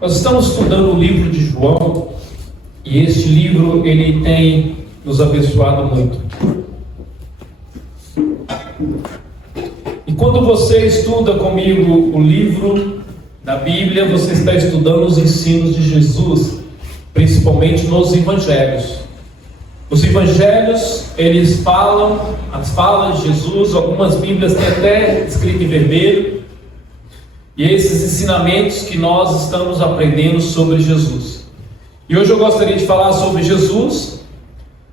Nós estamos estudando o livro de João e este livro ele tem nos abençoado muito. E quando você estuda comigo o livro da Bíblia, você está estudando os ensinos de Jesus, principalmente nos evangelhos. Os evangelhos, eles falam as falas de Jesus, algumas Bíblias têm até escrito em vermelho, e esses ensinamentos que nós estamos aprendendo sobre Jesus. E hoje eu gostaria de falar sobre Jesus,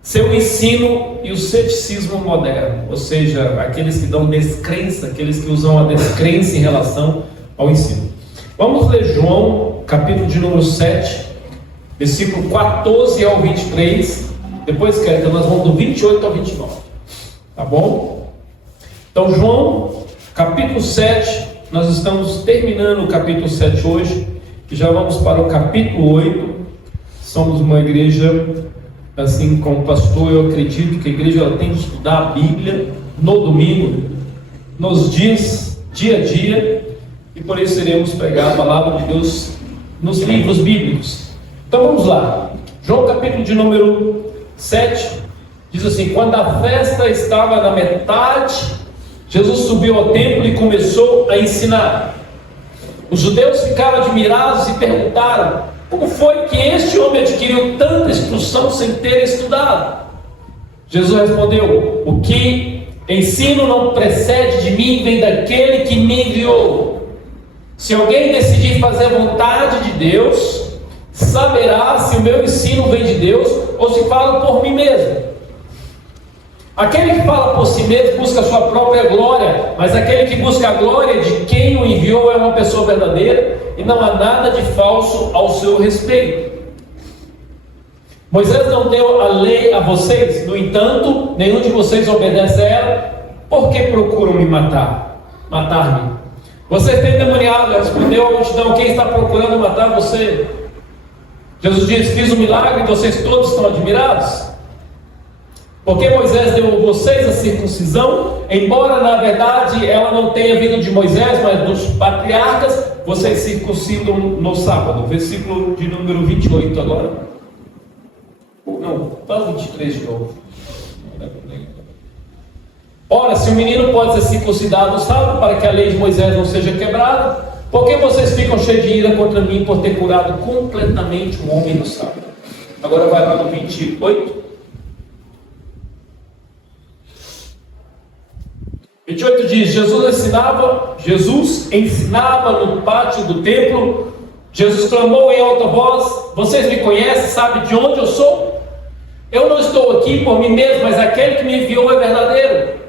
seu ensino e o ceticismo moderno, ou seja, aqueles que dão descrença, aqueles que usam a descrença em relação ao ensino. Vamos ler João, capítulo de número 7, versículo 14 ao 23, depois quero, nós vamos do 28 ao 29, tá bom? Então João, capítulo 7, nós estamos terminando o capítulo 7 hoje, e já vamos para o capítulo 8, somos uma igreja, assim como pastor, eu acredito que a igreja ela tem que estudar a Bíblia no domingo, nos dias, dia a dia, e por isso iremos pregar a palavra de Deus nos livros bíblicos. Então vamos lá, João capítulo de número 7, diz assim: quando a festa estava na metade, Jesus subiu ao templo e começou a ensinar. Os judeus ficaram admirados e perguntaram: como foi que este homem adquiriu tanta instrução sem ter estudado? Jesus respondeu: o que ensino não procede de mim, vem daquele que me enviou. Se alguém decidir fazer a vontade de Deus, saberá se o meu ensino vem de Deus ou se falo por mim mesmo. Aquele que fala por si mesmo busca a sua própria glória, mas aquele que busca a glória de quem o enviou é uma pessoa verdadeira, e não há nada de falso ao seu respeito. Moisés não deu a lei a vocês, no entanto, nenhum de vocês obedece a ela. Por que procuram me matar-me? Vocês têm endemoniado, respondeu a multidão: quem está procurando matar você? Jesus disse: fiz um milagre e vocês todos estão admirados? Porque Moisés deu a vocês a circuncisão, embora na verdade ela não tenha vindo de Moisés, mas dos patriarcas, vocês circuncidam no sábado. Versículo de número 28 agora. Não, faz o 23 de novo. Ora, se o menino pode ser circuncidado no sábado, para que a lei de Moisés não seja quebrada, por que vocês ficam cheios de ira contra mim por ter curado completamente um homem no sábado? Agora vai lá no 28. 28 diz: Jesus ensinava no pátio do templo. Jesus clamou em alta voz: vocês me conhecem, sabem de onde eu sou? Eu não estou aqui por mim mesmo, mas aquele que me enviou é verdadeiro.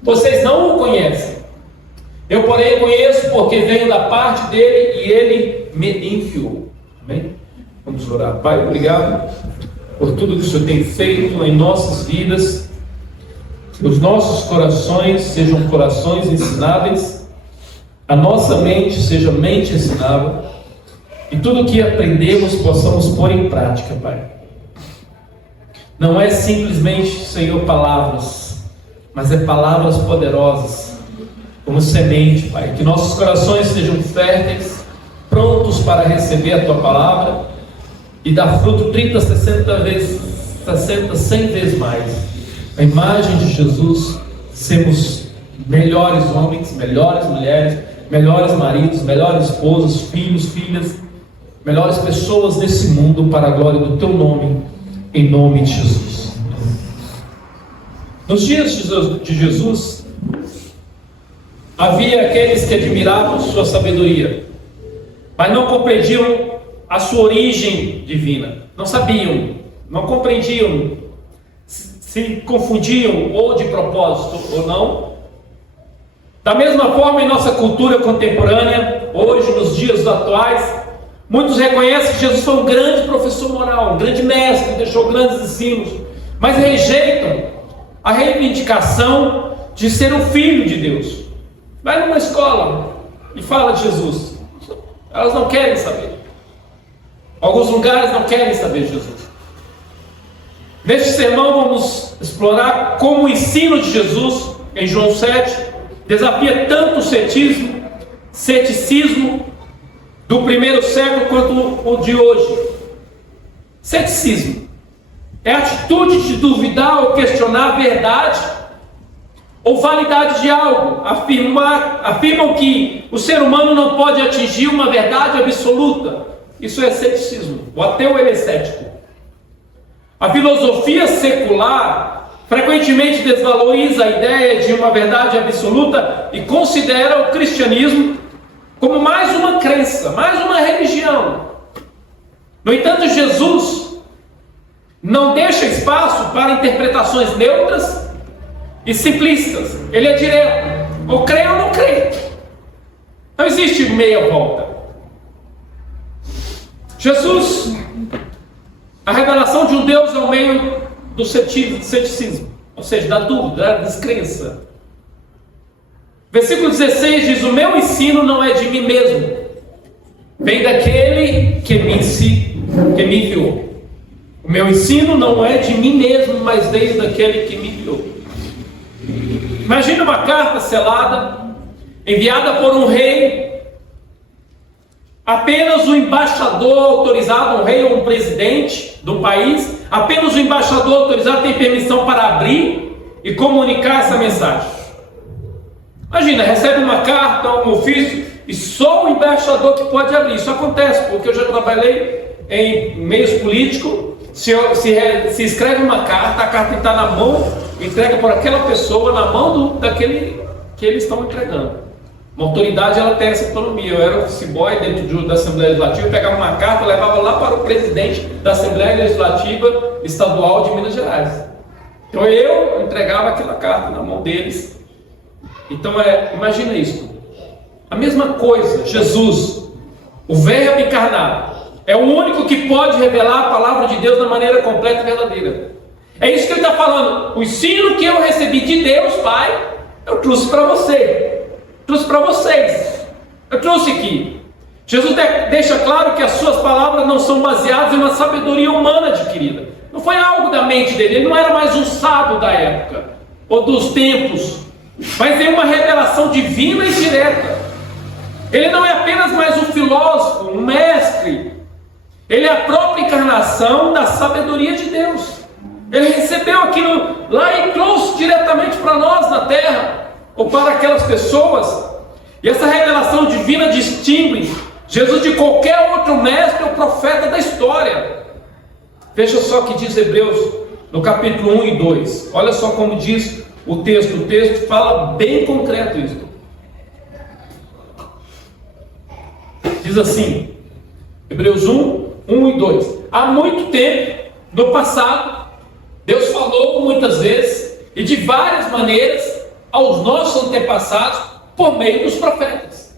Vocês não o conhecem. Eu, porém, conheço, porque venho da parte dele e ele me enviou. Amém? Vamos orar. Pai, obrigado por tudo que o Senhor tem feito em nossas vidas. Que os nossos corações sejam corações ensináveis, a nossa mente seja mente ensinável, e tudo o que aprendemos possamos pôr em prática, Pai. Não é simplesmente, Senhor, palavras, mas é palavras poderosas, como semente, Pai. Que nossos corações sejam férteis, prontos para receber a Tua palavra e dar fruto 30, 60 vezes, 60, 100 vezes mais. A imagem de Jesus, sermos melhores homens, melhores mulheres, melhores maridos, melhores esposos, filhos, filhas, melhores pessoas nesse mundo para a glória do Teu nome, em nome de Jesus. Nos dias de Jesus, havia aqueles que admiravam sua sabedoria, mas não compreendiam a sua origem divina, não sabiam, não compreendiam, se confundiam ou de propósito ou não. Da mesma forma, em nossa cultura contemporânea, hoje, nos dias atuais, muitos reconhecem que Jesus foi um grande professor moral, um grande mestre, deixou grandes ensinos, mas rejeitam a reivindicação de ser um filho de Deus. Vai numa escola e fala de Jesus, elas não querem saber. Alguns lugares não querem saber de Jesus. Neste sermão vamos explorar como o ensino de Jesus em João 7 desafia tanto o ceticismo do primeiro século quanto o de hoje. Ceticismo é a atitude de duvidar ou questionar a verdade ou validade de algo. Afirmam que o ser humano não pode atingir uma verdade absoluta. Isso é ceticismo. O ateu, ele é cético. A filosofia secular frequentemente desvaloriza a ideia de uma verdade absoluta e considera o cristianismo como mais uma crença, mais uma religião. No entanto, Jesus não deixa espaço para interpretações neutras e simplistas. Ele é direto. Ou crê ou não crê. Não existe meia volta. Jesus, a revelação de um Deus ao meio do ceticismo, ou seja, da dúvida, da descrença. Versículo 16 diz: o meu ensino não é de mim mesmo, vem daquele que me enviou. O meu ensino não é de mim mesmo, mas veio daquele que me enviou. Imagina uma carta selada, enviada por um rei. Apenas o embaixador autorizado, um rei ou um presidente do país, apenas o embaixador autorizado tem permissão para abrir e comunicar essa mensagem. Imagina, recebe uma carta, um ofício, e só o embaixador que pode abrir. Isso acontece, porque eu já trabalhei em meios políticos. Se escreve uma carta, a carta está na mão, entrega por aquela pessoa, na mão daquele que eles estão entregando. Uma autoridade, ela tem essa autonomia. Eu era office boy dentro da Assembleia Legislativa, eu pegava uma carta, levava lá para o presidente da Assembleia Legislativa Estadual de Minas Gerais. Então eu entregava aquela carta na mão deles. Então imagina isso. A mesma coisa, Jesus, o Verbo encarnado, é o único que pode revelar a palavra de Deus da maneira completa e verdadeira. É isso que ele está falando. O ensino que eu recebi de Deus, Pai, eu trouxe para você. Trouxe para vocês. Eu trouxe aqui. Jesus deixa claro que as suas palavras não são baseadas em uma sabedoria humana adquirida. Não foi algo da mente dele. Ele não era mais um sábio da época ou dos tempos, mas é uma revelação divina e direta. Ele não é apenas mais um filósofo, um mestre. Ele é a própria encarnação da sabedoria de Deus. Ele recebeu aquilo lá e trouxe diretamente para nós na terra, ou para aquelas pessoas. E essa revelação divina distingue Jesus de qualquer outro mestre ou profeta da história. Veja só o que diz Hebreus no capítulo 1 e 2. Olha só como diz o texto. O texto fala bem concreto isso. Diz assim, Hebreus 1 e 2. Há muito tempo, no passado, Deus falou muitas vezes e de várias maneiras aos nossos antepassados por meio dos profetas.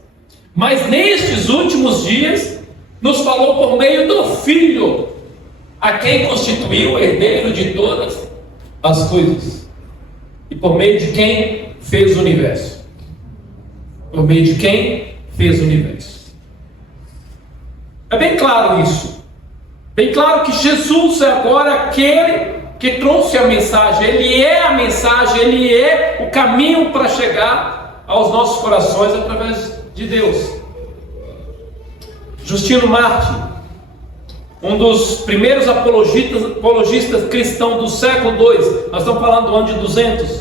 Mas nestes últimos dias nos falou por meio do Filho, a quem constituiu o herdeiro de todas as coisas e por meio de quem fez o universo. Por meio de quem fez o universo. É bem claro isso. Bem claro que Jesus é agora aquele que trouxe a mensagem. Ele é a mensagem, ele é o caminho para chegar aos nossos corações através de Deus. Justino Mártir, um dos primeiros apologistas cristãos do século II, nós estamos falando do ano de 200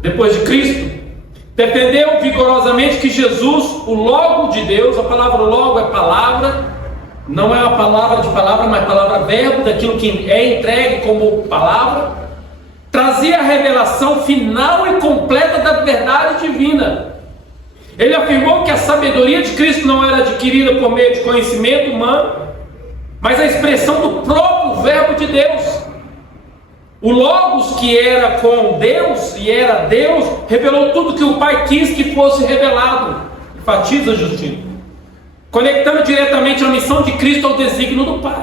depois de Cristo, defendeu vigorosamente que Jesus, o Logo de Deus, a palavra Logo é palavra, não é uma palavra de palavra, mas palavra verbo, daquilo que é entregue como palavra, trazia a revelação final e completa da verdade divina. Ele afirmou que a sabedoria de Cristo não era adquirida por meio de conhecimento humano, mas a expressão do próprio verbo de Deus. O Logos, que era com Deus e era Deus, revelou tudo que o Pai quis que fosse revelado. Enfatiza Justino, conectando diretamente a missão de Cristo ao desígnio do Pai.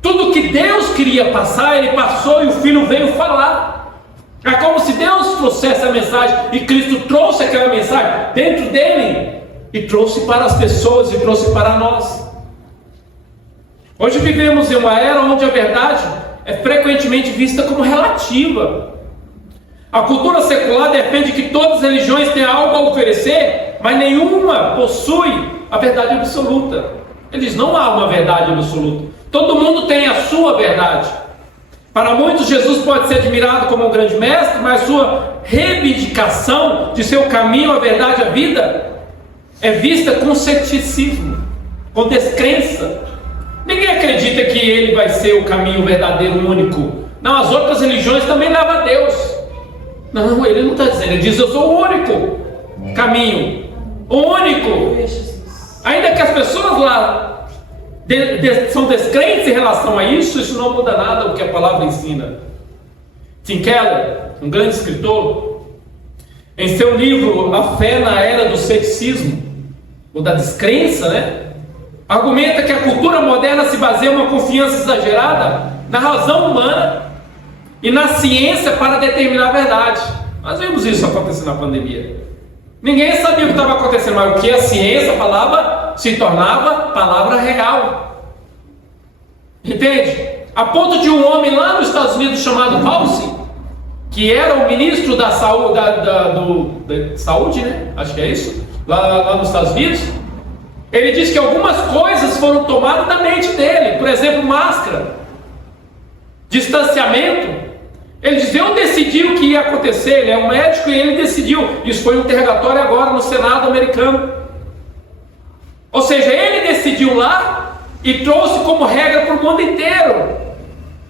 Tudo que Deus queria passar, Ele passou e o Filho veio falar. É como se Deus trouxesse a mensagem e Cristo trouxe aquela mensagem dentro dele e trouxe para as pessoas e trouxe para nós. Hoje vivemos em uma era onde a verdade é frequentemente vista como relativa. A cultura secular defende que todas as religiões têm algo a oferecer, mas nenhuma possui a verdade absoluta. Ele diz, não há uma verdade absoluta. Todo mundo tem a sua verdade. Para muitos, Jesus pode ser admirado como um grande mestre, mas sua reivindicação de seu caminho, a verdade, a vida, é vista com ceticismo, com descrença. Ninguém acredita que ele vai ser o caminho verdadeiro, único. Não, as outras religiões também levam a Deus. Não, ele não está dizendo, ele diz, eu sou o único caminho, o único. Ainda que as pessoas lá são descrentes em relação a isso não muda nada o que a palavra ensina. Tim Keller, um grande escritor, em seu livro A Fé na Era do Ceticismo, ou da descrença, argumenta que a cultura moderna se baseia em uma confiança exagerada na razão humana e na ciência para determinar a verdade. Nós vimos isso acontecer na pandemia. Ninguém sabia o que estava acontecendo, mas o que a ciência falava se tornava palavra real. Entende? A ponto de um homem lá nos Estados Unidos chamado Fauci, que era o ministro da saúde, da saúde, acho que é isso, lá nos Estados Unidos, ele diz que algumas coisas foram tomadas da mente dele. Por exemplo, máscara, distanciamento. Ele diz, eu decidi o que ia acontecer. Ele é um médico e ele decidiu. Isso foi um interrogatório agora no Senado americano. Ou seja, ele decidiu lá e trouxe como regra para o mundo inteiro.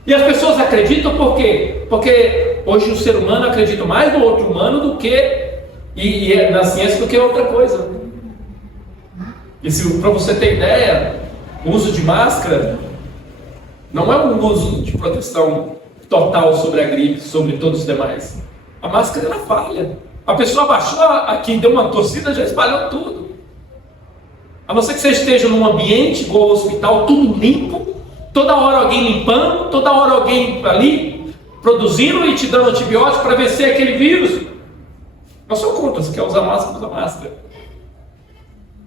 E as pessoas acreditam por quê? Porque hoje o ser humano acredita mais no outro humano do que na ciência do que outra coisa. E para você ter ideia, o uso de máscara não é um uso de proteção total sobre a gripe, sobre todos os demais. A máscara era falha. A pessoa baixou aqui, deu uma torcida, já espalhou tudo. A não ser que você esteja num ambiente igual ao hospital, tudo limpo, toda hora alguém limpando, toda hora alguém ali produzindo e te dando antibiótico para vencer aquele vírus. Eu sou contra, se quer usar máscara, usa máscara.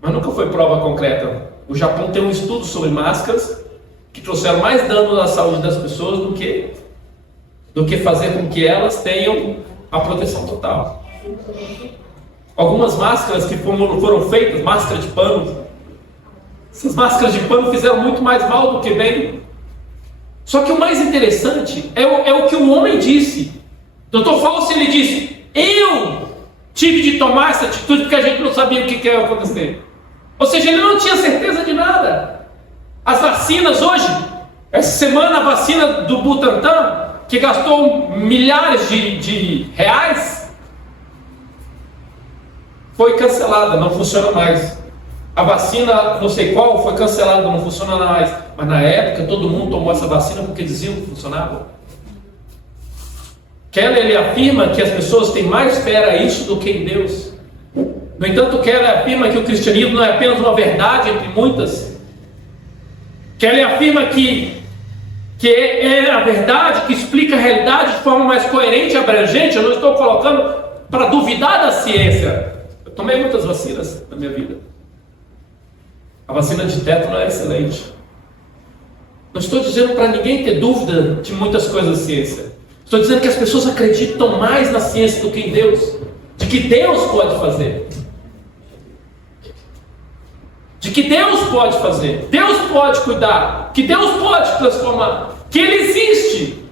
Mas nunca foi prova concreta. O Japão tem um estudo sobre máscaras que trouxeram mais dano à saúde das pessoas do que fazer com que elas tenham a proteção total. Algumas máscaras que foram feitas, máscara de pano, essas máscaras de pano fizeram muito mais mal do que bem. Só que o mais interessante é o que o homem disse. Dr. Fauci, ele disse, eu tive de tomar essa atitude porque a gente não sabia o que ia acontecer. Ou seja, ele não tinha certeza de nada. As vacinas hoje, essa semana a vacina do Butantan, que gastou milhares de reais, foi cancelada, não funciona mais. A vacina, não sei qual, foi cancelada, não funciona mais. Mas na época todo mundo tomou essa vacina porque diziam que funcionava. Keller, ele afirma que as pessoas têm mais fé a isso do que em Deus. No entanto, Keller afirma que o cristianismo não é apenas uma verdade entre muitas. Keller afirma que é a verdade que explica a realidade de forma mais coerente e abrangente. Eu não estou colocando para duvidar da ciência. Eu tomei muitas vacinas na minha vida. A vacina de tétano é excelente. Não estou dizendo para ninguém ter dúvida de muitas coisas da ciência. Estou dizendo que as pessoas acreditam mais na ciência do que em Deus. De que Deus pode fazer. De que Deus pode fazer. Deus pode cuidar. Que Deus pode transformar. Que Ele existe.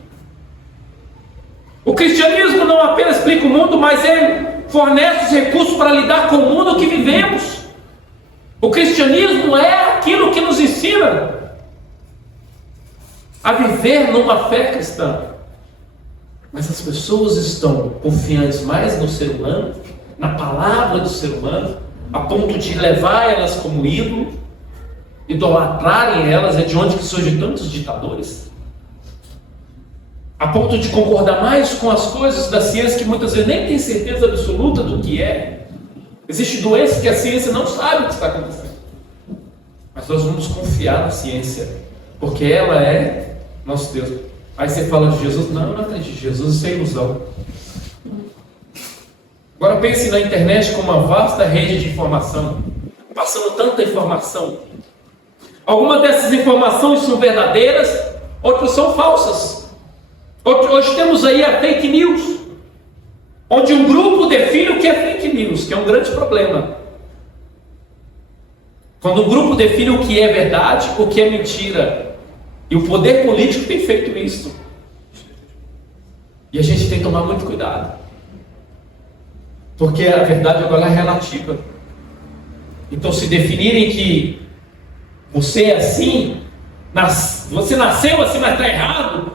O cristianismo não apenas explica o mundo, mas ele fornece os recursos para lidar com o mundo que vivemos. O cristianismo é aquilo que nos ensina a viver numa fé cristã. Mas as pessoas estão confiantes mais no ser humano, na palavra do ser humano, a ponto de levar elas como ídolo, idolatrarem elas. É de onde que surgem tantos ditadores. A ponto de concordar mais com as coisas da ciência que muitas vezes nem tem certeza absoluta do que é. Existem doenças que a ciência não sabe o que está acontecendo. Mas nós vamos confiar na ciência, porque ela é nosso Deus. Aí você fala de Jesus, não, eu não acredito em Jesus, isso é ilusão. Agora pense na internet como uma vasta rede de informação, passando tanta informação. Algumas dessas informações são verdadeiras, outras são falsas. Hoje temos aí a fake news, onde um grupo define o que é fake news, que é um grande problema. Quando um grupo define o que é verdade, o que é mentira. E o poder político tem feito isso. E a gente tem que tomar muito cuidado. Porque a verdade agora é relativa. Então, se definirem que você é assim, você nasceu assim, mas está errado.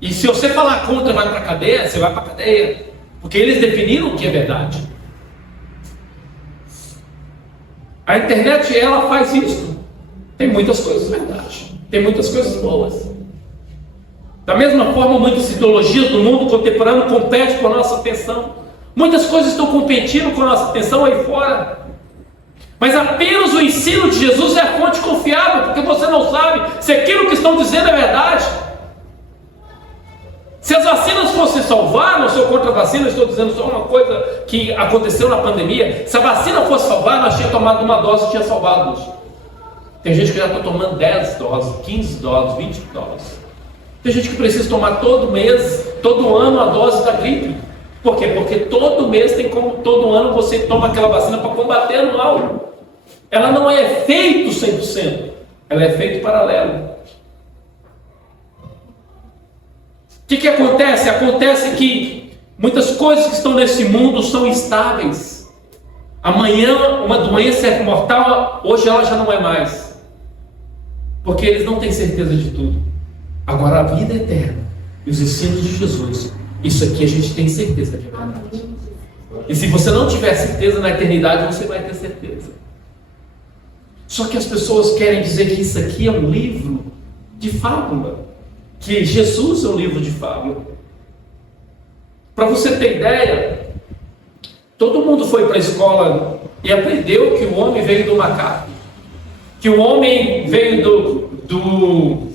E se você falar contra, vai para a cadeia, você vai para a cadeia. Porque eles definiram o que é verdade. A internet, ela faz isso. Tem muitas coisas verdade. Tem muitas coisas boas. Da mesma forma, muitas ideologias do mundo contemporâneo competem com a nossa atenção. Muitas coisas estão competindo com a nossa atenção aí fora. Mas apenas o ensino de Jesus é a fonte confiável, porque você não sabe se aquilo que estão dizendo é verdade. Se as vacinas fossem salvar, não sou contra a vacina, estou dizendo só uma coisa que aconteceu na pandemia. Se a vacina fosse salvar, nós tínhamos tomado uma dose e tinha salvado hoje. Tem gente que já está tomando 10 doses, 15 doses, 20 doses. Tem gente que precisa tomar todo mês, todo ano a dose da gripe. Por quê? Porque todo mês tem como, todo ano você toma aquela vacina para combater no mal. Ela não é efeito 100%, ela é efeito paralelo. O que acontece? Acontece que muitas coisas que estão nesse mundo são instáveis. Amanhã uma doença é mortal, hoje ela já não é mais. Porque eles não têm certeza de tudo. Agora a vida eterna e os ensinos de Jesus, isso aqui a gente tem certeza de verdade. E se você não tiver certeza na eternidade, você vai ter certeza. Só que as pessoas querem dizer que isso aqui é um livro de fábula. Que Jesus é um livro de fábula. Para você ter ideia, todo mundo foi para a escola e aprendeu que o homem veio do macaco. Que o homem veio do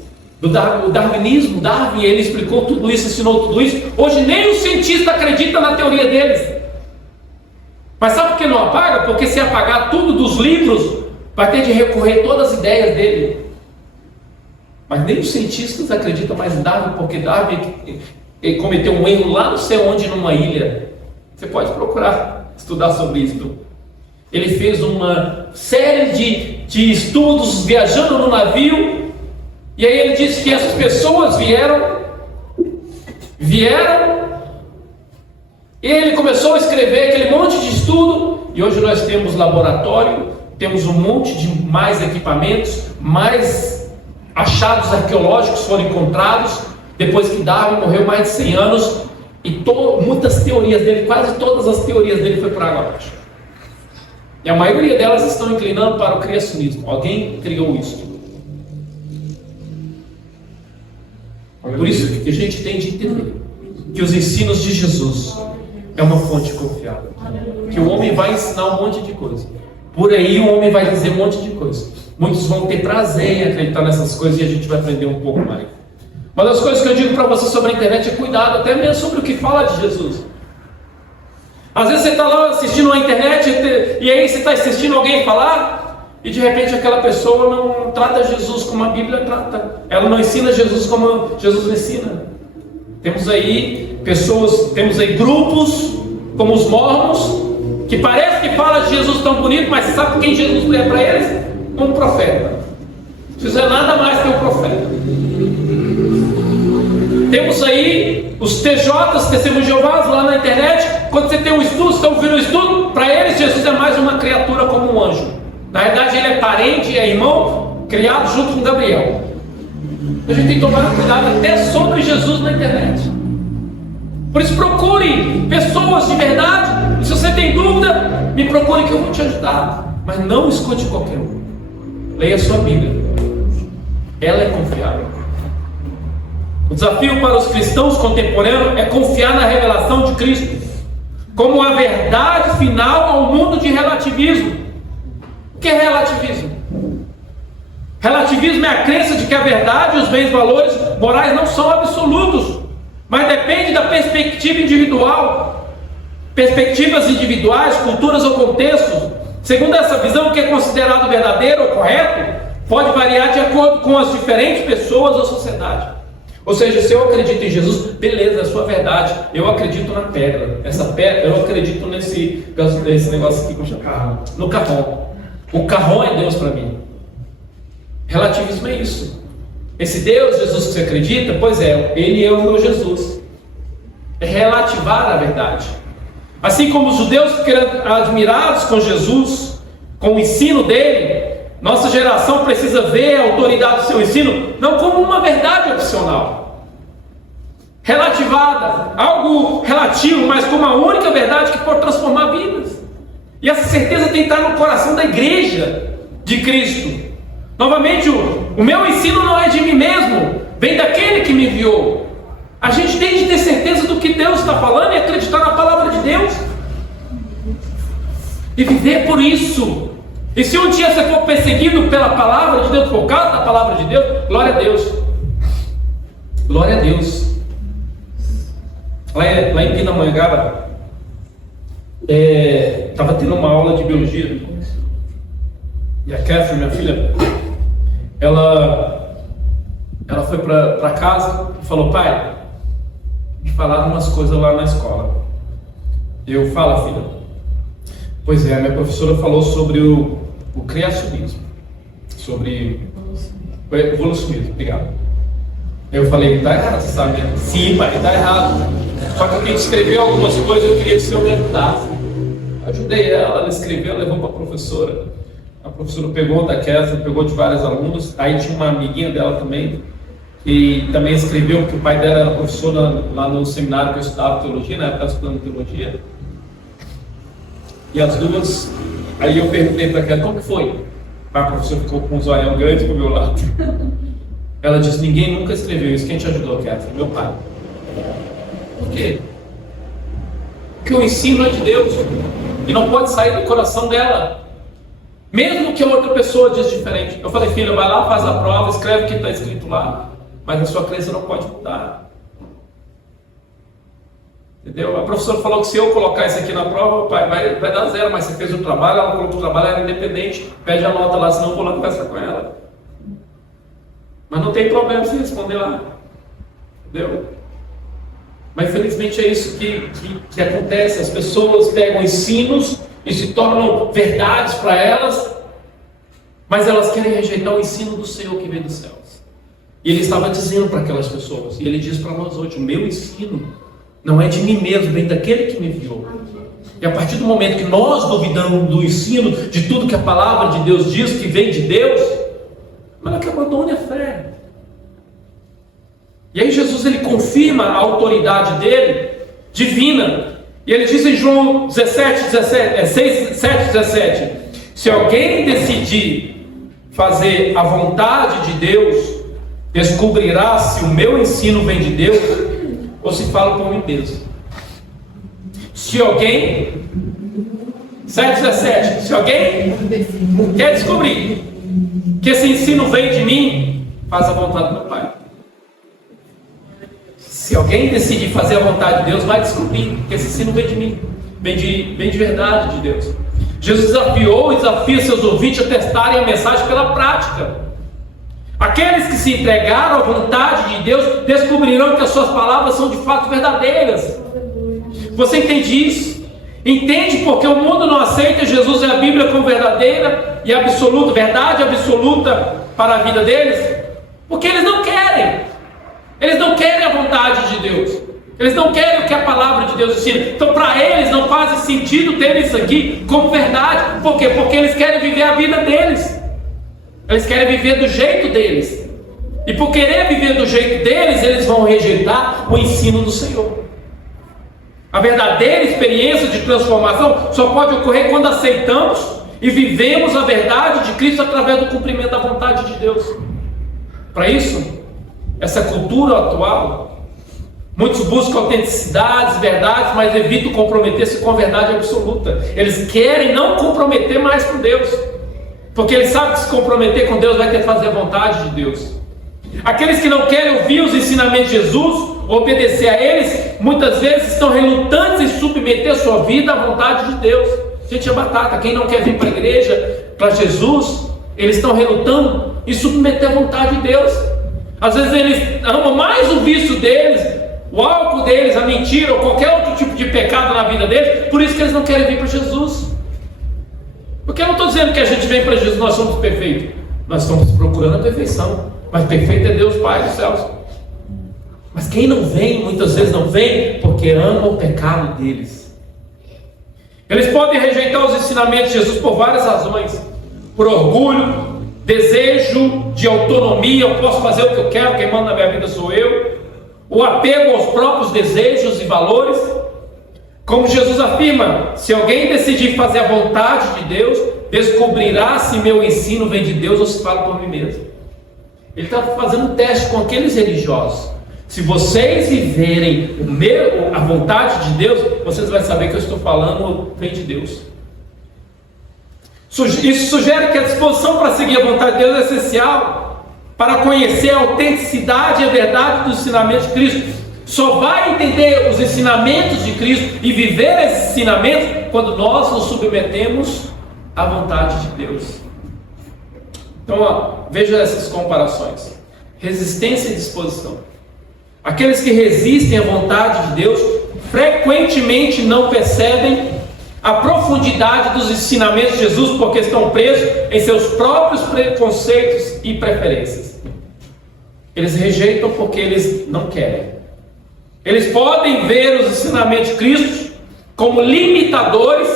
darwinismo. Darwin, ele explicou tudo isso, ensinou tudo isso. Hoje nem o cientista acredita na teoria deles. Mas sabe por que não apaga? Porque se apagar tudo dos livros, vai ter de recorrer todas as ideias dele. Mas nem os cientistas acreditam mais em Darwin, porque Darwin ele cometeu um erro lá não sei onde, numa ilha. Você pode procurar estudar sobre isso. Ele fez uma série de estudos viajando no navio, e aí ele disse que essas pessoas vieram, e ele começou a escrever aquele monte de estudo, e hoje nós temos laboratório, temos um monte de mais equipamentos, mais achados arqueológicos foram encontrados, depois que Darwin morreu mais de 100 anos, e muitas teorias dele, quase todas as teorias dele foi para água abaixo. E a maioria delas estão inclinando para o criacionismo. Alguém criou isso. Por isso que a gente tem de entender que os ensinos de Jesus é uma fonte confiável. Que o homem vai ensinar um monte de coisa. Por aí o homem vai dizer um monte de coisa. Muitos vão ter prazer em acreditar nessas coisas e a gente vai aprender um pouco mais. Uma das coisas que eu digo para você sobre a internet é cuidado, até mesmo sobre o que fala de Jesus. Às vezes você está lá assistindo a internet e aí você está assistindo alguém falar e de repente aquela pessoa não trata Jesus como a Bíblia trata. Ela não ensina Jesus como Jesus ensina. Temos aí pessoas, temos aí grupos como os mormons que parece que fala de Jesus tão bonito, mas você sabe quem Jesus é para eles? Um profeta. Jesus é nada mais que um profeta. Temos aí os TJs, Testemunhos de Jeová, lá na internet. Quando você tem um estudo, você está ouvindo um estudo, para eles Jesus é mais uma criatura como um anjo. Na verdade ele é parente, é irmão, criado junto com Gabriel. A gente tem que tomar cuidado até sobre Jesus na internet. Por isso procure pessoas de verdade. Se você tem dúvida, me procure que eu vou te ajudar. Mas não escute qualquer um. Leia a sua Bíblia. Ela é confiável. O desafio para os cristãos contemporâneos é confiar na revelação de Cristo como a verdade final ao mundo de relativismo. O que é relativismo? Relativismo é a crença de que a verdade e os bens valores morais não são absolutos, mas depende da perspectiva individual. Perspectivas individuais, culturas ou contextos. Segundo essa visão, o que é considerado verdadeiro ou correto pode variar de acordo com as diferentes pessoas ou sociedade. Ou seja, se eu acredito em Jesus, beleza, é a sua verdade. Eu acredito na pedra. Essa pedra, eu acredito nesse negócio aqui, no carvão. O carrom é Deus para mim. Relativismo é isso. Esse Deus, Jesus que você acredita, pois é, Ele é o meu Jesus. É relativar a verdade. Assim como os judeus ficaram admirados com Jesus, com o ensino dele, nossa geração precisa ver a autoridade do seu ensino não como uma verdade opcional, relativada, algo relativo, mas como a única verdade que pode transformar vidas. E essa certeza tem que estar no coração da igreja de Cristo. Novamente, o meu ensino não é de mim mesmo, vem daquele que me enviou. A gente tem de ter certeza do que Deus está falando e acreditar na palavra de Deus e viver por isso. E se um dia você for perseguido pela palavra de Deus, por causa da palavra de Deus, glória a Deus. Glória a Deus. Lá em Pindamonhangaba, estava tendo uma aula de biologia. E a Catherine, minha filha, ela foi para casa e falou: pai, me falaram umas coisas lá na escola. Eu falo, filha. Pois é, a minha professora falou sobre o criacionismo, sobre o evolucionismo. Obrigado. Eu falei: está errado, você sabe? Sim, pai, está errado. Só que eu queria escrever algumas coisas, eu queria que o senhor me ajudasse. Ajudei ela escreveu, levou para a professora. A professora pegou da Catherine, pegou de vários alunos. Aí tinha uma amiguinha dela também, que também escreveu, porque o pai dela era professor lá no seminário que eu estudava teologia, na época estudando teologia. E as duas, aí eu perguntei para ela: como que foi? A professora ficou com um zoião grande pro meu lado. Ela disse: ninguém nunca escreveu isso. Quem te ajudou, Catherine? Meu pai. Por quê? Porque o ensino é de Deus e não pode sair do coração dela, mesmo que a outra pessoa diz diferente. Eu falei: filha, vai lá, faz a prova, escreve o que está escrito lá, mas a sua crença não pode mudar. Entendeu? A professora falou que se eu colocar isso aqui na prova, pai, vai dar 0, mas você fez o trabalho, ela falou que o trabalho era independente, pede a nota lá, senão eu vou lá conversar com ela. Mas não tem problema você responder lá. Entendeu? Mas infelizmente é isso que acontece. As pessoas pegam ensinos e se tornam verdades para elas, mas elas querem rejeitar o ensino do Senhor que vem dos céus. E Ele estava dizendo para aquelas pessoas, e Ele diz para nós hoje: o meu ensino não é de mim mesmo, vem daquele que me enviou. E a partir do momento que nós duvidamos do ensino, de tudo que a palavra de Deus diz, que vem de Deus, mas que abandone a fé. E aí Jesus, ele confirma a autoridade dele, divina. E ele diz em João 6:17, se alguém decidir fazer a vontade de Deus, descobrirá se o meu ensino vem de Deus ou se fala por mim mesmo. Se alguém 7:17, se alguém quer descobrir que esse ensino vem de mim, faz a vontade do meu Pai. Se alguém decidir fazer a vontade de Deus, vai descobrir que esse ensino vem de mim, vem de verdade de Deus. Jesus desafiou e desafia seus ouvintes a testarem a mensagem pela prática. Aqueles que se entregaram à vontade de Deus descobrirão que as suas palavras são de fato verdadeiras. Você entende isso? Entende porque o mundo não aceita Jesus e a Bíblia como verdadeira e absoluta, verdade absoluta para a vida deles? Porque eles não querem. Eles não querem a vontade de Deus. Eles não querem o que a palavra de Deus ensina. Então para eles não faz sentido ter isso aqui como verdade. Por quê? Porque eles querem viver a vida deles. Eles querem viver do jeito deles. E por querer viver do jeito deles, eles vão rejeitar o ensino do Senhor. A verdadeira experiência de transformação só pode ocorrer quando aceitamos e vivemos a verdade de Cristo através do cumprimento da vontade de Deus. Para isso, essa cultura atual, muitos buscam autenticidades, verdades, mas evitam comprometer-se com a verdade absoluta. Eles querem não comprometer mais com Deus, porque eles sabem que se comprometer com Deus vai ter que fazer a vontade de Deus. Aqueles que não querem ouvir os ensinamentos de Jesus, obedecer a eles, muitas vezes estão relutantes em submeter sua vida à vontade de Deus. Gente, é batata. Quem não quer vir para a igreja, para Jesus, eles estão relutando em submeter a vontade de Deus. Às vezes eles amam mais o vício deles, o álcool deles, a mentira ou qualquer outro tipo de pecado na vida deles, por isso que eles não querem vir para Jesus. Porque eu não estou dizendo que a gente vem para Jesus, nós somos perfeitos. Nós estamos procurando a perfeição. Mas perfeito é Deus Pai dos céus. Mas quem não vem, muitas vezes não vem, porque ama o pecado deles. Eles podem rejeitar os ensinamentos de Jesus por várias razões. Por orgulho, desejo de autonomia, eu posso fazer o que eu quero, quem manda na minha vida sou eu. O apego aos próprios desejos e valores. Como Jesus afirma, se alguém decidir fazer a vontade de Deus, descobrirá se meu ensino vem de Deus ou se fala por mim mesmo. Ele está fazendo um teste com aqueles religiosos. Se vocês viverem a vontade de Deus, vocês vão saber que eu estou falando vem de Deus. Isso sugere que a disposição para seguir a vontade de Deus é essencial para conhecer a autenticidade e a verdade dos ensinamentos de Cristo. Só vai entender os ensinamentos de Cristo e viver esses ensinamentos quando nós nos submetemos à vontade de Deus. Então, veja essas comparações: resistência e disposição. Aqueles que resistem à vontade de Deus frequentemente não percebem a profundidade dos ensinamentos de Jesus, porque estão presos em seus próprios preconceitos e preferências. Eles rejeitam porque eles não querem. Eles podem ver os ensinamentos de Cristo como limitadores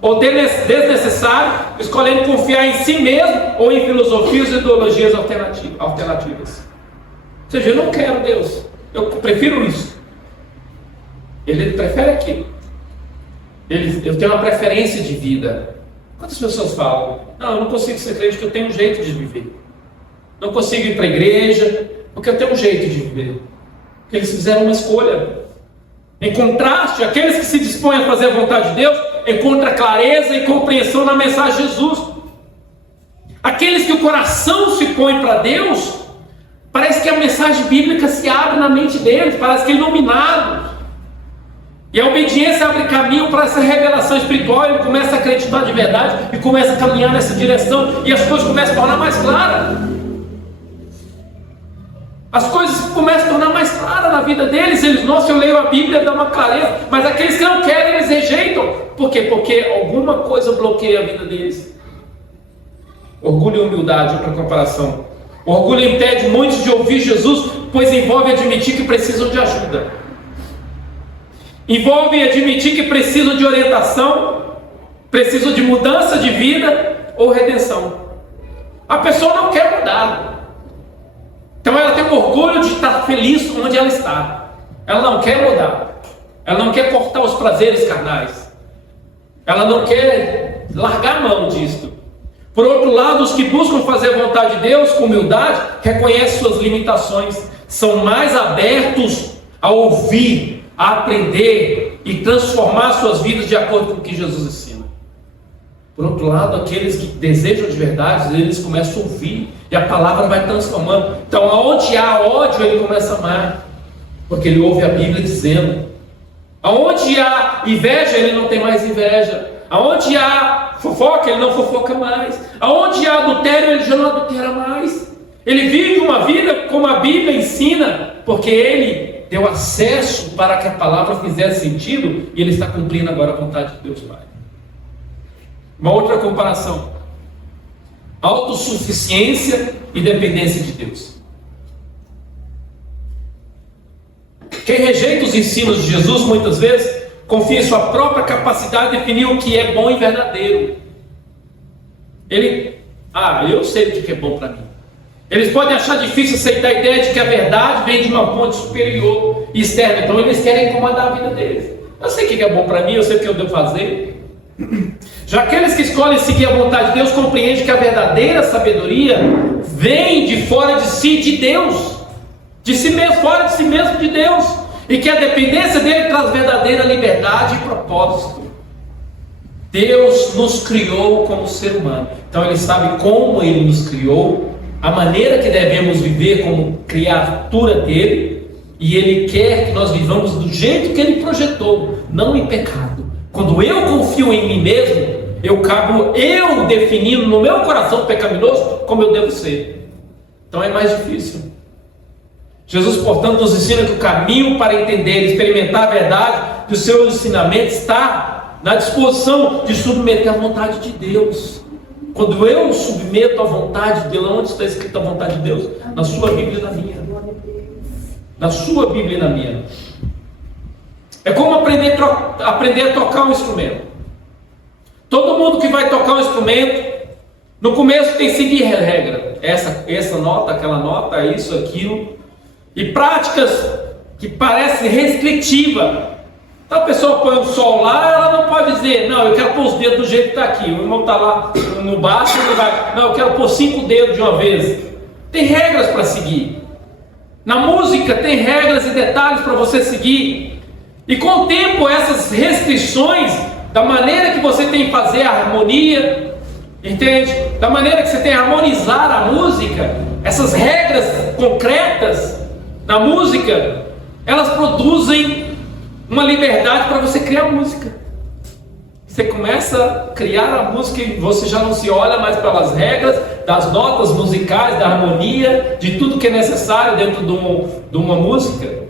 ou desnecessários, escolhendo confiar em si mesmo ou em filosofias e ideologias alternativas. Ou seja, eu não quero Deus, eu prefiro isso. Ele prefere aquilo. Eu tenho uma preferência de vida. Quantas pessoas falam: não, eu não consigo ser crente porque eu tenho um jeito de viver. Não consigo ir para a igreja porque eu tenho um jeito de viver. Porque eles fizeram uma escolha. Em contraste, aqueles que se dispõem a fazer a vontade de Deus encontram clareza e compreensão na mensagem de Jesus. Aqueles que o coração se põe para Deus, parece que a mensagem bíblica se abre na mente deles, parece que é iluminado. E a obediência abre caminho para essa revelação espiritual. Ele começa a acreditar de verdade e começa a caminhar nessa direção, e as coisas começam a tornar mais claras. As coisas começam a tornar mais claras na vida deles. Eles: nossa, eu leio a Bíblia, dá uma clareza. Mas aqueles que não querem, eles rejeitam. Por quê? Porque alguma coisa bloqueia a vida deles. Orgulho e humildade, para comparação. O orgulho impede muitos de ouvir Jesus, pois envolve admitir que precisam de ajuda. Envolve admitir que precisam de orientação, precisam de mudança de vida ou redenção. A pessoa não quer mudar. Então ela tem o orgulho de estar feliz onde ela está. Ela não quer mudar. Ela não quer cortar os prazeres carnais. Ela não quer largar a mão disto. Por outro lado, os que buscam fazer a vontade de Deus com humildade reconhecem suas limitações. São mais abertos a ouvir, a aprender e transformar suas vidas de acordo com o que Jesus ensina. Por outro lado, aqueles que desejam de verdade, eles começam a ouvir e a palavra vai transformando. Então, aonde há ódio, ele começa a amar, porque ele ouve a Bíblia dizendo. Aonde há inveja, ele não tem mais inveja. Aonde há fofoca, ele não fofoca mais. Aonde há adultério, ele já não adultera mais. Ele vive uma vida como a Bíblia ensina, porque ele deu acesso para que a palavra fizesse sentido, e ele está cumprindo agora a vontade de Deus Pai. Uma outra comparação: autossuficiência e dependência de Deus. Quem rejeita os ensinos de Jesus, muitas vezes, confia em sua própria capacidade de definir o que é bom e verdadeiro. Eu sei o que é bom para mim. Eles podem achar difícil aceitar a ideia de que a verdade vem de uma fonte superior e externa. Então eles querem incomodar a vida deles. Eu sei o que é bom para mim, eu sei o que eu devo fazer. Já aqueles que escolhem seguir a vontade de Deus compreendem que a verdadeira sabedoria vem de fora de si, de Deus, de si mesmo, fora de si mesmo, de Deus, e que a dependência dele traz verdadeira liberdade e propósito. Deus nos criou como ser humano, então ele sabe como ele nos criou, a maneira que devemos viver como criatura dele, e ele quer que nós vivamos do jeito que ele projetou, não em pecado. Quando eu confio em mim mesmo, eu definindo no meu coração pecaminoso como eu devo ser. Então é mais difícil. Jesus, portanto, nos ensina que o caminho para entender e experimentar a verdade dos seus ensinamentos está na disposição de submeter à vontade de Deus. Quando eu submeto à vontade de Deus, onde está escrito a vontade de Deus? Na sua Bíblia e na minha. Na sua Bíblia e na minha. É como aprender a tocar um instrumento. Todo mundo que vai tocar um instrumento, no começo tem que seguir regra. Essa nota, aquela nota, isso, aquilo. E práticas que parecem restritivas. Então a pessoa põe o sol lá, ela não pode dizer, não, eu quero pôr os dedos do jeito que está aqui. O irmão está lá no baixo, ele vai, não, eu quero pôr 5 dedos de uma vez. Tem regras para seguir. Na música tem regras e detalhes para você seguir. E com o tempo essas restrições, da maneira que você tem que fazer a harmonia, entende? Da maneira que você tem que harmonizar a música, essas regras concretas na música, elas produzem uma liberdade para você criar música. Você começa a criar a música e você já não se olha mais pelas regras das notas musicais, da harmonia, de tudo que é necessário dentro de uma música.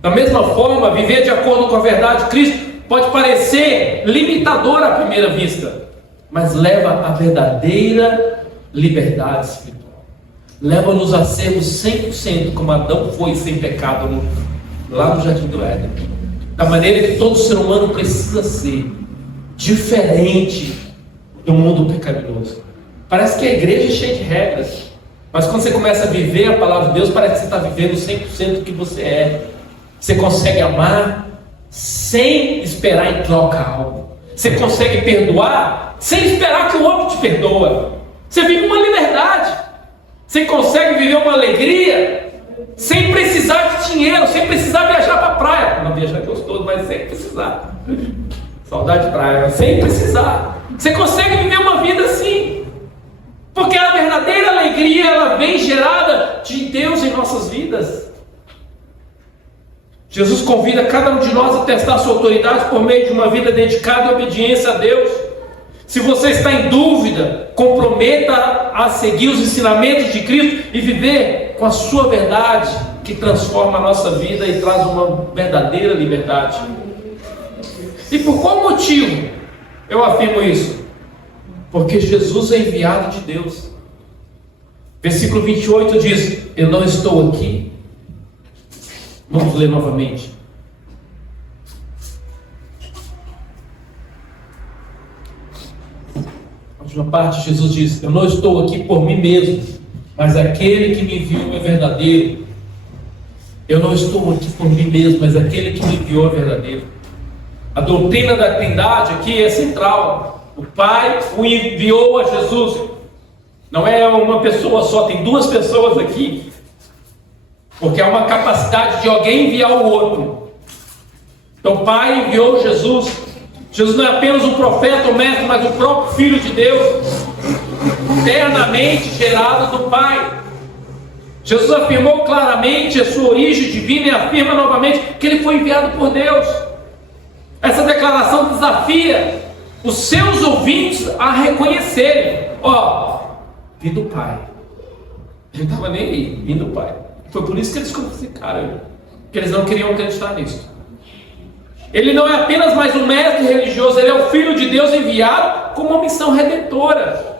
Da mesma forma, viver de acordo com a verdade de Cristo pode parecer limitador à primeira vista, mas leva à verdadeira liberdade espiritual. Leva-nos a sermos 100% como Adão foi sem pecado lá no Jardim do Éden. Da maneira que todo ser humano precisa ser, diferente do mundo pecaminoso. Parece que a igreja é cheia de regras, mas quando você começa a viver a palavra de Deus, parece que você está vivendo 100% do que você é. Você consegue amar sem esperar em troca algo. Você consegue perdoar sem esperar que o outro te perdoa. Você vive uma liberdade. Você consegue viver uma alegria sem precisar de dinheiro, sem precisar viajar para a praia. Não viajar gostoso, mas sem precisar. Saudade de praia, mas sem precisar. Você consegue viver uma vida assim. Porque a verdadeira alegria, ela vem gerada de Deus em nossas vidas. Jesus convida cada um de nós a testar sua autoridade por meio de uma vida dedicada e obediência a Deus. Se você está em dúvida, comprometa a seguir os ensinamentos de Cristo e viver com a sua verdade, que transforma a nossa vida e traz uma verdadeira liberdade. E por qual motivo eu afirmo isso? Porque Jesus é enviado de Deus. Versículo 28 diz: eu não estou aqui. Vamos ler novamente. A última parte, Jesus diz: eu não estou aqui por mim mesmo, mas aquele que me enviou é verdadeiro. Eu não estou aqui por mim mesmo, mas aquele que me enviou é verdadeiro. A doutrina da Trindade aqui é central. O Pai o enviou a Jesus. Não é uma pessoa só, tem duas pessoas aqui. Porque há uma capacidade de alguém enviar o outro. Então o Pai enviou Jesus. Jesus não é apenas um profeta ou mestre, mas o próprio Filho de Deus, eternamente gerado do Pai. Jesus afirmou claramente a sua origem divina e afirma novamente que ele foi enviado por Deus. Essa declaração desafia os seus ouvintes a reconhecerem: vim do Pai. Ele não estava nem aí, vim do Pai. Foi por isso que eles ficaram, porque eles não queriam acreditar nisso. Ele não é apenas mais um mestre religioso, ele é o Filho de Deus enviado com uma missão redentora.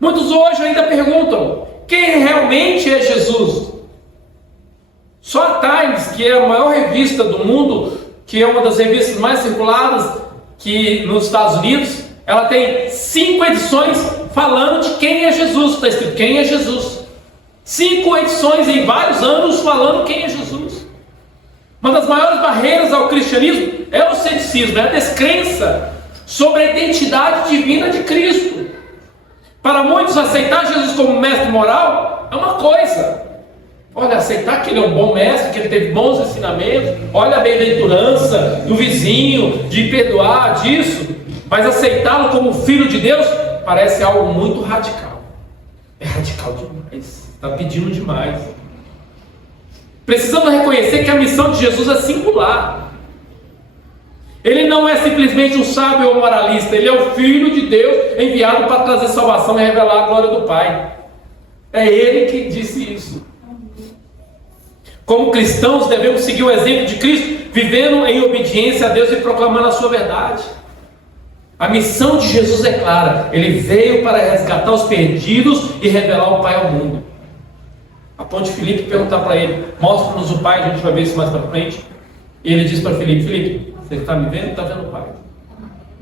Muitos hoje ainda perguntam: quem realmente é Jesus? Só a Times, que é a maior revista do mundo, que é uma das revistas mais circuladas que nos Estados Unidos, ela tem 5 edições falando de quem é Jesus. Está escrito quem é Jesus. 5 edições em vários anos falando quem é Jesus. Uma das maiores barreiras ao cristianismo é o ceticismo, é a descrença sobre a identidade divina de Cristo. Para muitos, aceitar Jesus como mestre moral é uma coisa. Olha, aceitar que ele é um bom mestre, que ele teve bons ensinamentos, olha a bem-aventurança do vizinho, de perdoar, disso, mas aceitá-lo como filho de Deus parece algo muito radical. É radical demais, está pedindo demais. Precisamos reconhecer que a missão de Jesus é singular. Ele não é simplesmente um sábio ou moralista, ele é o Filho de Deus enviado para trazer salvação e revelar a glória do Pai. É ele que disse isso. Como cristãos, devemos seguir o exemplo de Cristo vivendo em obediência a Deus e proclamando a sua verdade. A missão de Jesus é clara. Ele veio para resgatar os perdidos e revelar o Pai ao mundo. A ponto de Filipe perguntar para ele: mostra-nos o Pai. A gente vai ver isso mais para frente. E ele diz para Filipe: Filipe, você está me vendo? Está vendo o Pai?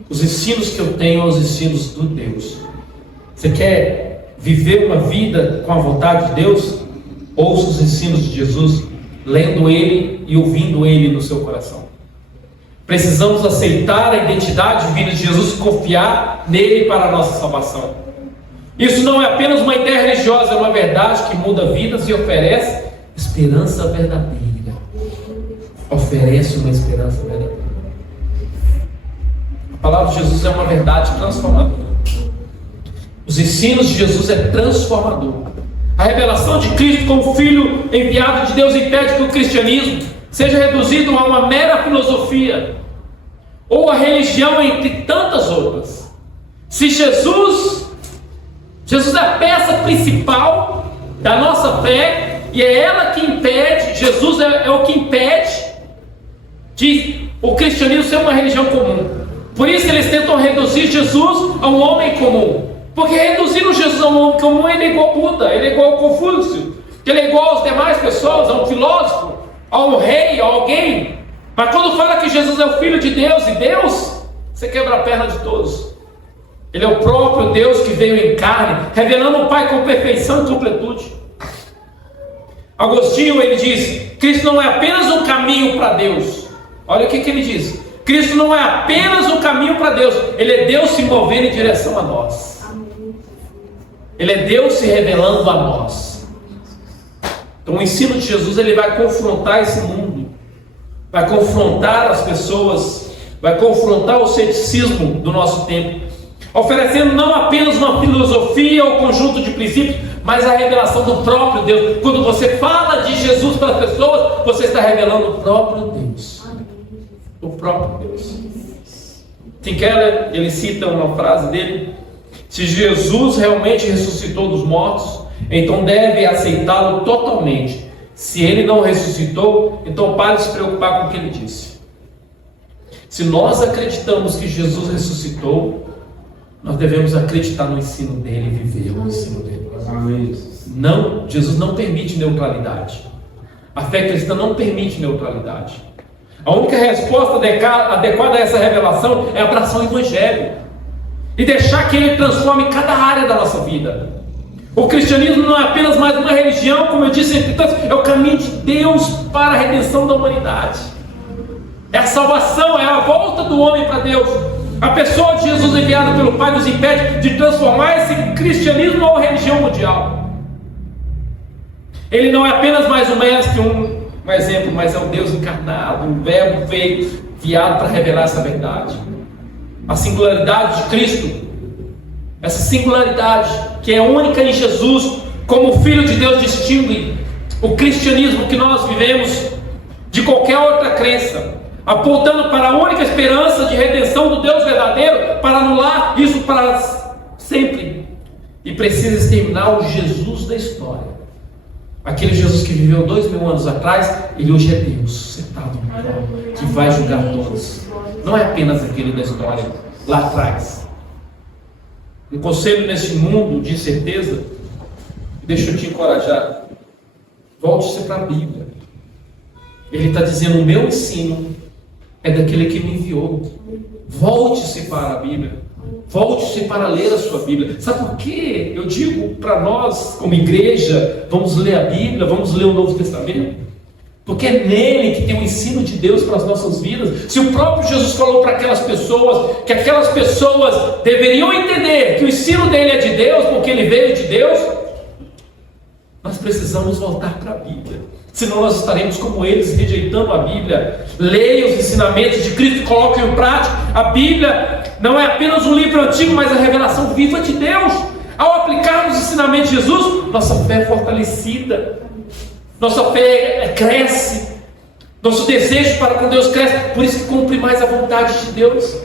Os ensinos que eu tenho são os ensinos do Deus. Você quer viver uma vida com a vontade de Deus? Ouça os ensinos de Jesus, lendo Ele e ouvindo Ele no seu coração. Precisamos aceitar a identidade divina de Jesus e confiar nele para a nossa salvação. Isso não é apenas uma ideia religiosa, é uma verdade que muda vidas e oferece esperança verdadeira. Oferece uma esperança verdadeira. A palavra de Jesus é uma verdade transformadora. Os ensinos de Jesus é transformador. A revelação de Cristo como Filho enviado de Deus impede que o cristianismo seja reduzido a uma mera filosofia ou a religião entre tantas outras. Se Jesus é a peça principal da nossa fé, e é ela que impede, Jesus é o que impede de o cristianismo ser uma religião comum. Por isso eles tentam reduzir Jesus a um homem comum, porque reduzindo Jesus a um homem comum, ele é igual a Buda, ele é igual a Confúcio, ele é igual às demais pessoas, a um filósofo, a um rei, a alguém. Mas quando fala que Jesus é o Filho de Deus e Deus, você quebra a perna de todos. Ele é o próprio Deus que veio em carne, revelando o Pai com perfeição e completude. Agostinho, ele diz: Cristo não é apenas um caminho para Deus. Olha o que ele diz: Cristo não é apenas um caminho para Deus, Ele é Deus se movendo em direção a nós. Ele é Deus se revelando a nós. Então o ensino de Jesus, ele vai confrontar esse mundo, vai confrontar as pessoas, vai confrontar o ceticismo do nosso tempo, oferecendo não apenas uma filosofia ou conjunto de princípios, mas a revelação do próprio Deus. Quando você fala de Jesus para as pessoas, você está revelando o próprio Deus. O próprio Deus. Tim Keller, ele cita uma frase dele: se Jesus realmente ressuscitou dos mortos, então deve aceitá-lo totalmente. Se ele não ressuscitou, então pare de se preocupar com o que ele disse. Se nós acreditamos que Jesus ressuscitou, nós devemos acreditar no ensino dele e viver o ensino dele. Não, Jesus não permite neutralidade. A fé cristã não permite neutralidade. A única resposta adequada a essa revelação é abraçar o Evangelho e deixar que ele transforme cada área da nossa vida. O cristianismo não é apenas mais uma religião, como eu disse, é o caminho de Deus para a redenção da humanidade. É a salvação, é a volta do homem para Deus. A pessoa de Jesus enviada pelo Pai nos impede de transformar esse cristianismo numa religião mundial. Ele não é apenas mais um mestre, um exemplo, mas é o Deus encarnado, um verbo veio, enviado para revelar essa verdade. A singularidade de Cristo, essa singularidade que é única em Jesus, como o Filho de Deus, distingue o cristianismo que nós vivemos de qualquer outra crença, apontando para a única esperança de redenção do Deus verdadeiro, para anular isso para sempre. E precisa exterminar o Jesus da história. Aquele Jesus que viveu 2000 anos atrás, ele hoje é Deus, sentado no trono, que vai julgar todos. Não é apenas aquele da história, lá atrás. Um conselho nesse mundo de incerteza, deixa eu te encorajar. Volte-se para a Bíblia. Ele está dizendo: o meu ensino é daquele que me enviou. Volte-se para a Bíblia. Volte-se para ler a sua Bíblia. Sabe por quê? Eu digo para nós, como igreja, vamos ler a Bíblia, vamos ler o Novo Testamento. Porque é nele que tem o ensino de Deus para as nossas vidas. Se o próprio Jesus falou para aquelas pessoas, que aquelas pessoas deveriam entender que o ensino dele é de Deus, porque ele veio de Deus, nós precisamos voltar para a Bíblia. Senão nós estaremos como eles, rejeitando a Bíblia. Leia os ensinamentos de Cristo e coloque em prática. A Bíblia não é apenas um livro antigo, mas a revelação viva de Deus. Ao aplicarmos os ensinamentos de Jesus, nossa fé é fortalecida, nossa fé cresce, nosso desejo para com Deus cresce. Por isso que cumpre mais a vontade de Deus.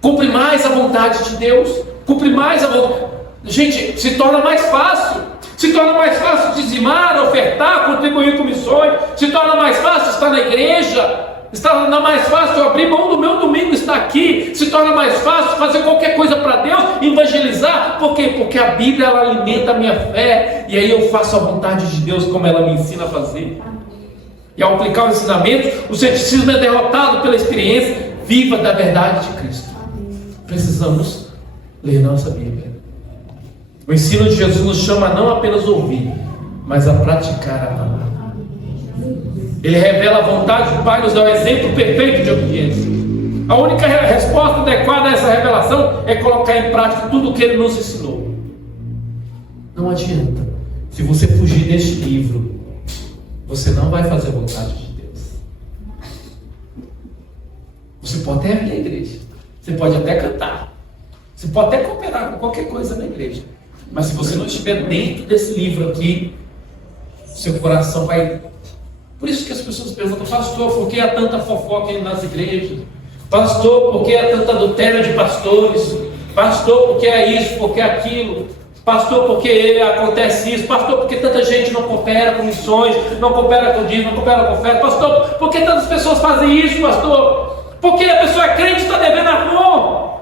Cumpre mais a vontade de Deus. Cumpre mais a vontade. Gente, se torna mais fácil. Se torna mais fácil dizimar, ofertar, contribuir. contribuir com missões, se torna mais fácil estar na igreja, se torna mais fácil abrir mão do meu domingo, estar aqui, se torna mais fácil fazer qualquer coisa para Deus, evangelizar. Por quê? Porque a Bíblia, ela alimenta a minha fé, e aí eu faço a vontade de Deus como ela me ensina a fazer. E ao aplicar o ensinamento, o ceticismo é derrotado pela experiência viva da verdade de Cristo. Precisamos ler nossa Bíblia. O ensino de Jesus nos chama a não apenas ouvir, mas a praticar a palavra. Ele revela a vontade do Pai, nos dá o exemplo perfeito de obediência. A única resposta adequada a essa revelação é colocar em prática tudo o que Ele nos ensinou. Não adianta. Se você fugir deste livro, você não vai fazer a vontade de Deus. Você pode até vir à igreja, você pode até cantar, você pode até cooperar com qualquer coisa na igreja, mas se você não estiver dentro desse livro aqui, seu coração vai... Por isso que as pessoas perguntam: pastor, por que há tanta fofoca nas igrejas? Pastor, por que há tanta adultério de pastores? Pastor, por que é isso, por que é aquilo? Pastor, por que acontece isso? Pastor, por que tanta gente não coopera com missões, não coopera com dízimo, não coopera com oferta? Pastor, por que tantas pessoas fazem isso, pastor? Por que a pessoa é crente e está devendo amor?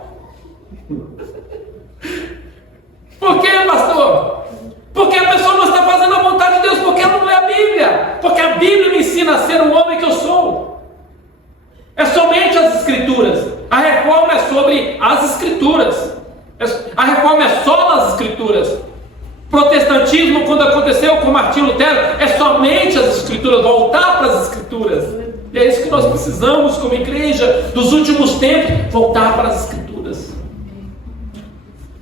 Por que, pastor? Porque a pessoa não está fazendo a vontade de Deus, porque ela não lê a Bíblia. Porque a Bíblia me ensina a ser o homem que eu sou. É somente as Escrituras. A reforma é sobre as Escrituras. A reforma é só nas Escrituras. Protestantismo, quando aconteceu com Martinho Lutero, é somente as Escrituras, voltar para as Escrituras. E é isso que nós precisamos como igreja dos últimos tempos, voltar para as Escrituras.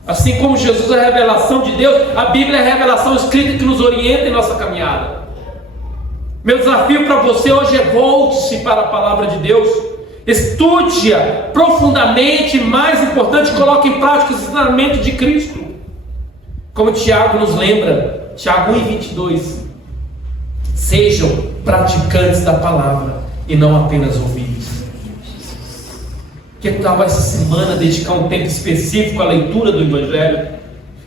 Assim como Jesus é a revelação de Deus, a Bíblia é a revelação escrita que nos orienta em nossa caminhada. Meu desafio para você hoje é: volte-se para a palavra de Deus, estude-a profundamente, mais importante, coloque em prática o ensinamento de Cristo. Como Tiago nos lembra, Tiago 1:22, sejam praticantes da palavra e não apenas ouvintes. Que tal essa semana dedicar um tempo específico à leitura do Evangelho,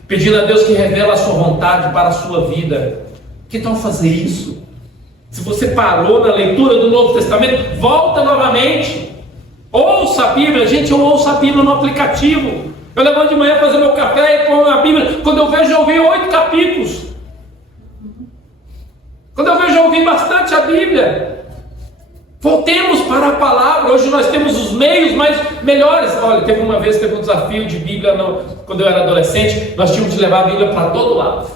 pedindo a Deus que revele a sua vontade para a sua vida? Que tal fazer isso? Se você parou na leitura do Novo Testamento, volta novamente, ouça a Bíblia. Gente, eu ouço a Bíblia no aplicativo. Eu levanto de manhã para fazer meu café e ponho a Bíblia. Quando eu vejo, eu ouvi 8 capítulos. Quando eu vejo, eu ouvi bastante a Bíblia. Voltemos para a palavra. Hoje nós temos os meios melhores. Olha, teve um desafio de Bíblia quando eu era adolescente. Nós tínhamos de levar a Bíblia para todo lado.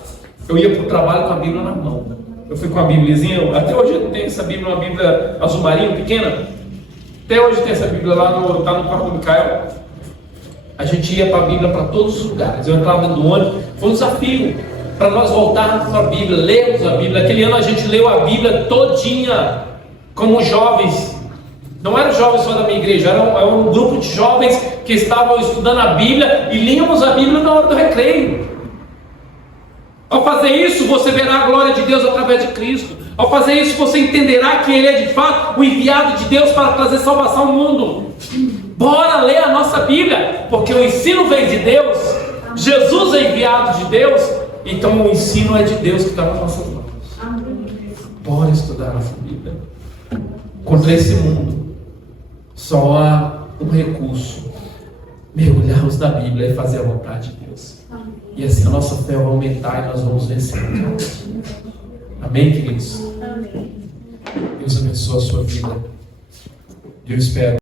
Eu ia para o trabalho com a Bíblia na mão. Eu fui com a Bíbliazinha. Até hoje eu tenho essa Bíblia, uma Bíblia azul marinho, pequena. Até hoje tem essa Bíblia lá tá no quarto do Micael. A gente ia para a Bíblia para todos os lugares. Eu entrava dentro do ônibus. Foi um desafio para nós voltarmos para a Bíblia, lermos a Bíblia. Aquele ano a gente leu a Bíblia todinha, como jovens. Não eram jovens só da minha igreja, era um grupo de jovens que estavam estudando a Bíblia e líamos a Bíblia na hora do recreio. Ao fazer isso, você verá a glória de Deus através de Cristo. Ao fazer isso, você entenderá que Ele é de fato o enviado de Deus para trazer salvação ao mundo. Bora ler a nossa Bíblia, porque o ensino vem de Deus. Jesus é enviado de Deus, então o ensino é de Deus que está nas nossas mãos. Bora estudar a nossa Bíblia. Contra esse mundo, só há um recurso: mergulharmos na Bíblia e fazer a vontade de Deus. E assim a nossa fé vai aumentar e nós vamos vencer. Amém, queridos? Amém. Deus abençoe a sua vida. Eu espero.